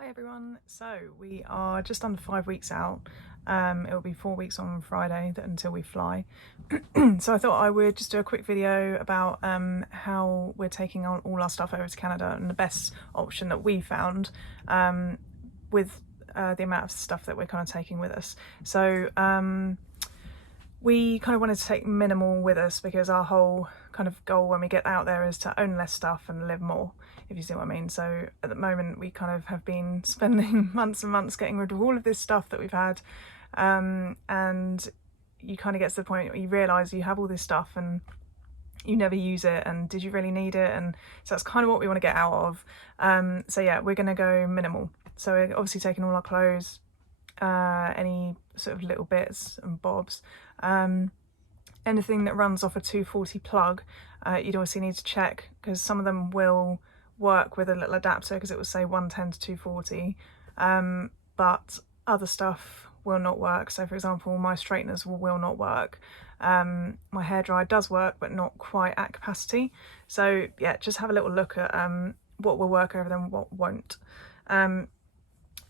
Hi everyone, so we are just under 5 weeks out. It'll be 4 weeks on Friday until we fly. So I thought I would just do a quick video about how we're taking all our stuff over to Canada and the best option that we found with the amount of stuff that we're kind of taking with us. So we kind of wanted to take minimal with us because our whole kind of goal when we get out there is to own less stuff and live more, if you see what I mean. So at the moment we kind of have been spending months and months getting rid of all of this stuff that we've had, and you kind of get to the point where you realise you have all this stuff and you never use it, and did you really need it? And so that's kind of what we want to get out of. So yeah, we're going to go minimal. So we're obviously taking all our clothes, any sort of little bits and bobs, anything that runs off a 240 plug. You'd obviously need to check because some of them will work with a little adapter because it will say 110 to 240, but other stuff will not work. So for example, my straighteners will not work. My hairdryer does work but not quite at capacity. So yeah, just have a little look at what will work over them, what won't.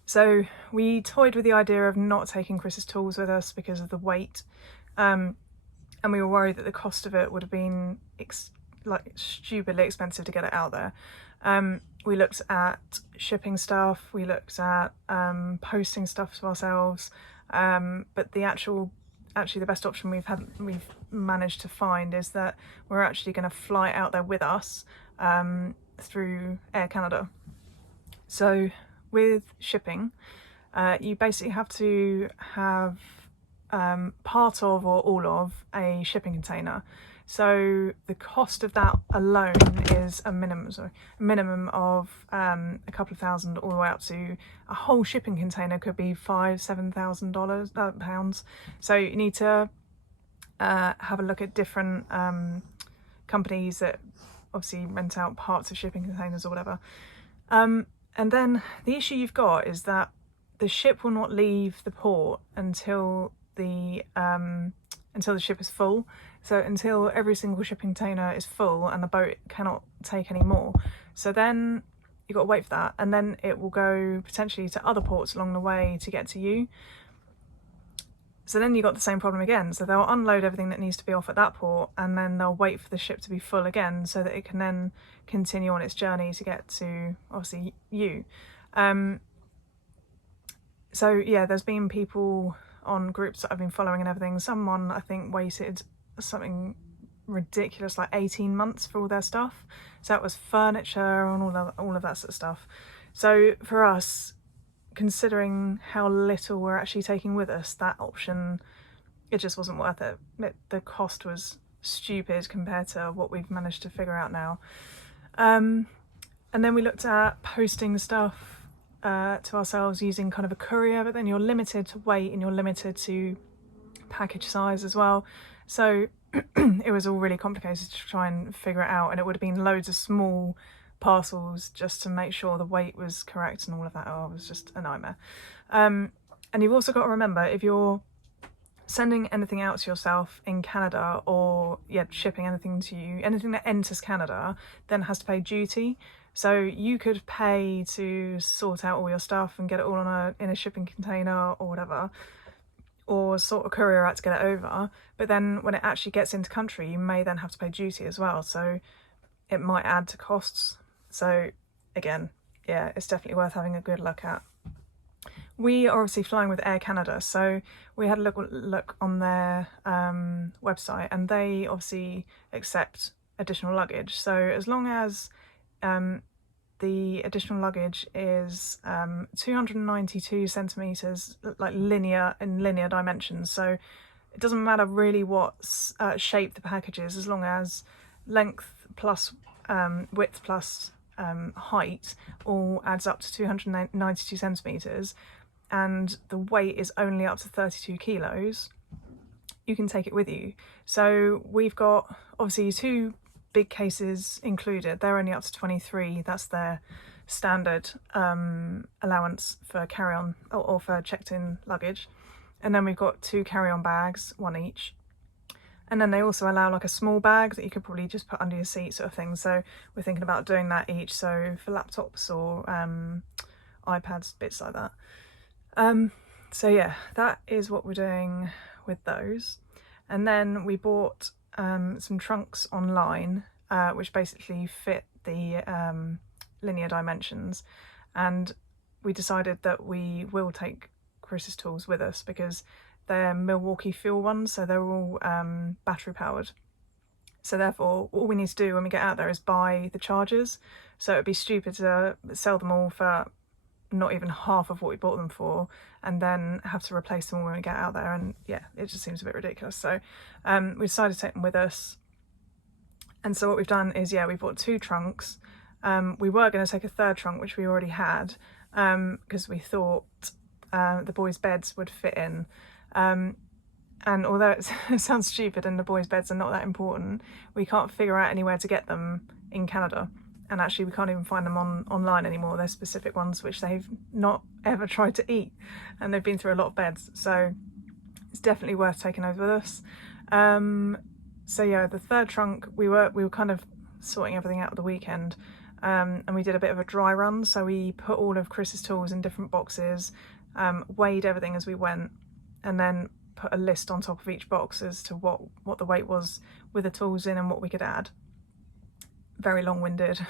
So we toyed with the idea of not taking Chris's tools with us because of the weight, and we were worried that the cost of it would have been like stupidly expensive to get it out there. We looked at shipping stuff, we looked at posting stuff to ourselves, but actually the best option we've managed to find is that we're actually going to fly out there with us through Air Canada. So with shipping, you basically have to have part of or all of a shipping container. So the cost of that alone is a minimum of a couple of thousand, all the way up to a whole shipping container could be $7,000 pounds. So you need to have a look at different companies that obviously rent out parts of shipping containers or whatever. And then the issue you've got is that the ship will not leave the port until the ship is full. So until every single shipping container is full and the boat cannot take any more. So then you've got to wait for that, and then it will go potentially to other ports along the way to get to you. So then you've got the same problem again. So they'll unload everything that needs to be off at that port, and then they'll wait for the ship to be full again so that it can then continue on its journey to get to, obviously, you. So yeah, there's been people on groups that I've been following and everything. Someone, I think, waited something ridiculous like 18 months for all their stuff. So that was furniture and all of that sort of stuff. So for us, considering how little we're actually taking with us, that option, it just wasn't worth it. The cost was stupid compared to what we've managed to figure out now. And then we looked at posting stuff to ourselves using kind of a courier, but then you're limited to weight and you're limited to package size as well. So it was all really complicated to try and figure it out, and it would have been loads of small parcels just to make sure the weight was correct and all of that. Oh, it was just a nightmare. And you've also got to remember, if you're sending anything out to yourself in Canada, or shipping anything to you, anything that enters Canada then has to pay duty. So you could pay to sort out all your stuff and get it all in a shipping container or whatever, or sort a courier out to get it over, but then when it actually gets into country you may then have to pay duty as well, so it might add to costs. So again, yeah, it's definitely worth having a good look at. We are obviously flying with Air Canada, so we had a look on their website, and they obviously accept additional luggage. So as long as the additional luggage is 292 centimetres, like linear dimensions. So it doesn't matter really what shape the package is, as long as length plus width plus height all adds up to 292 centimetres, and the weight is only up to 32 kilos, you can take it with you. So we've got obviously 2 big cases included. They're only up to 23. That's their standard allowance for carry-on or for checked-in luggage. And then we've got 2 carry-on bags, 1 each. And then they also allow like a small bag that you could probably just put under your seat, sort of thing. So we're thinking about doing that each. So for laptops or iPads, bits like that. So yeah, that is what we're doing with those. And then we bought some trunks online, which basically fit the linear dimensions, and we decided that we will take Chris's tools with us because they're Milwaukee fuel ones, so they're all battery powered. So therefore, all we need to do when we get out there is buy the chargers. So it'd be stupid to sell them all for not even half of what we bought them for, and then have to replace them all when we get out there. And yeah, it just seems a bit ridiculous. So we decided to take them with us. And so what we've done is, yeah, we bought 2 trunks. We were going to take a 3rd trunk, which we already had, because we thought the boys' beds would fit in. And although it sounds stupid and the boys' beds are not that important, we can't figure out anywhere to get them in Canada. And actually we can't even find them online anymore. There's specific ones which they've not ever tried to eat, and they've been through a lot of beds. So it's definitely worth taking those with us. So yeah, the 3rd trunk, we were kind of sorting everything out at the weekend, and we did a bit of a dry run. So we put all of Chris's tools in different boxes, weighed everything as we went, and then put a list on top of each box as to what the weight was with the tools in and what we could add. Very long-winded,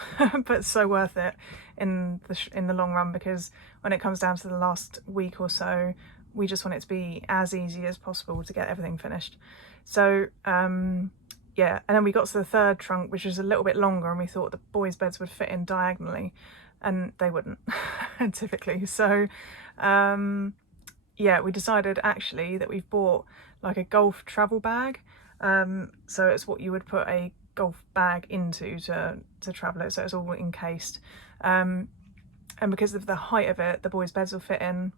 but so worth it in the long run, because when it comes down to the last week or so, we just want it to be as easy as possible to get everything finished. So yeah, and then we got to the 3rd trunk, which was a little bit longer, and we thought the boys' beds would fit in diagonally, and they wouldn't typically. So yeah, we decided actually that we've bought like a golf travel bag. So it's what you would put a golf bag into to travel it, so it's all encased. And because of the height of it, the boys' beds will fit in.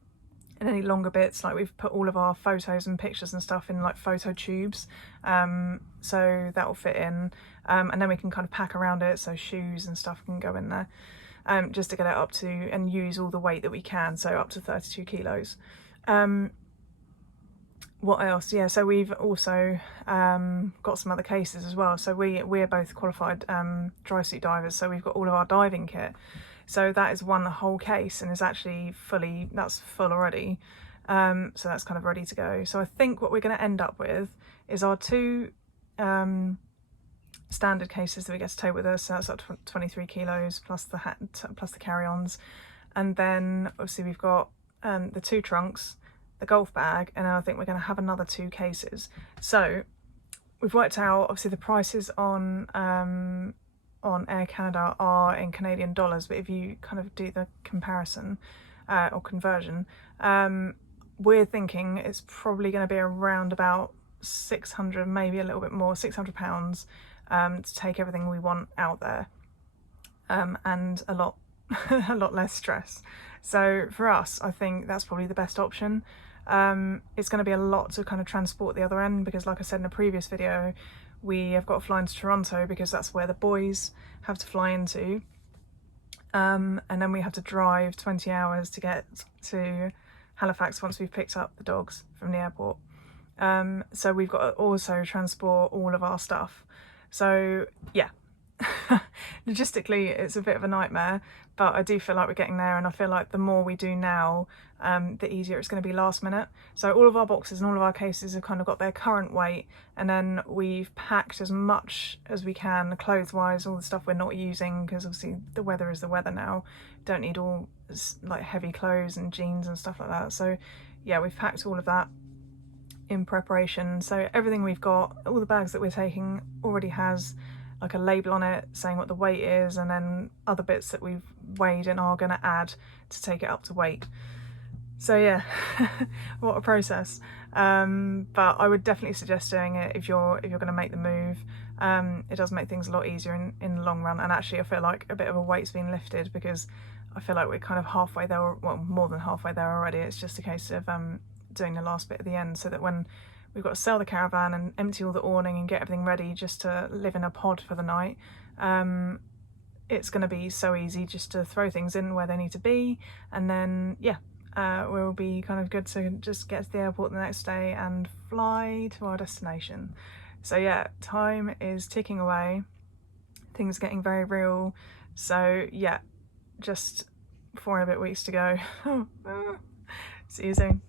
And any longer bits, like we've put all of our photos and pictures and stuff in like photo tubes, so that will fit in. And then we can kind of pack around it, so shoes and stuff can go in there, just to get it up to and use all the weight that we can, so up to 32 kilos. What else? Yeah, so we've also got some other cases as well. So we're both qualified dry suit divers, so we've got all of our diving kit. So that is one whole case and is actually that's full already. So that's kind of ready to go. So I think what we're going to end up with is our 2 standard cases that we get to take with us. So that's up to 23 kilos plus the hat, plus the carry-ons. And then obviously we've got the 2 trunks, the golf bag, and then I think we're going to have another 2 cases. So we've worked out, obviously the prices on Air Canada are in Canadian dollars, but if you kind of do the comparison or conversion, we're thinking it's probably going to be around about 600, maybe a little bit more, £600 to take everything we want out there, and a lot a lot less stress. So for us, I think that's probably the best option. It's going to be a lot to kind of transport the other end, because like I said in a previous video, we have got to fly into Toronto because that's where the boys have to fly into, and then we have to drive 20 hours to get to Halifax once we've picked up the dogs from the airport. So we've got to also transport all of our stuff. So yeah, logistically it's a bit of a nightmare, but I do feel like we're getting there, and I feel like the more we do now, the easier it's going to be last minute. So all of our boxes and all of our cases have kind of got their current weight, and then we've packed as much as we can clothes wise, all the stuff we're not using, because obviously the weather is the weather now, don't need all like heavy clothes and jeans and stuff like that. So yeah, we've packed all of that in preparation. So everything we've got, all the bags that we're taking already has like a label on it saying what the weight is, and then other bits that we've weighed and are going to add to take it up to weight. So yeah, what a process. But I would definitely suggest doing it if you're going to make the move. It does make things a lot easier in the long run, and actually I feel like a bit of a weight's been lifted, because I feel like we're kind of halfway there, well, more than halfway there already. It's just a case of doing the last bit at the end, so that when we've got to sell the caravan and empty all the awning and get everything ready just to live in a pod for the night, it's going to be so easy just to throw things in where they need to be, and then yeah, we'll be kind of good to just get to the airport the next day and fly to our destination. So yeah, time is ticking away, things are getting very real. So yeah, just 4 and a bit weeks to go. See you soon.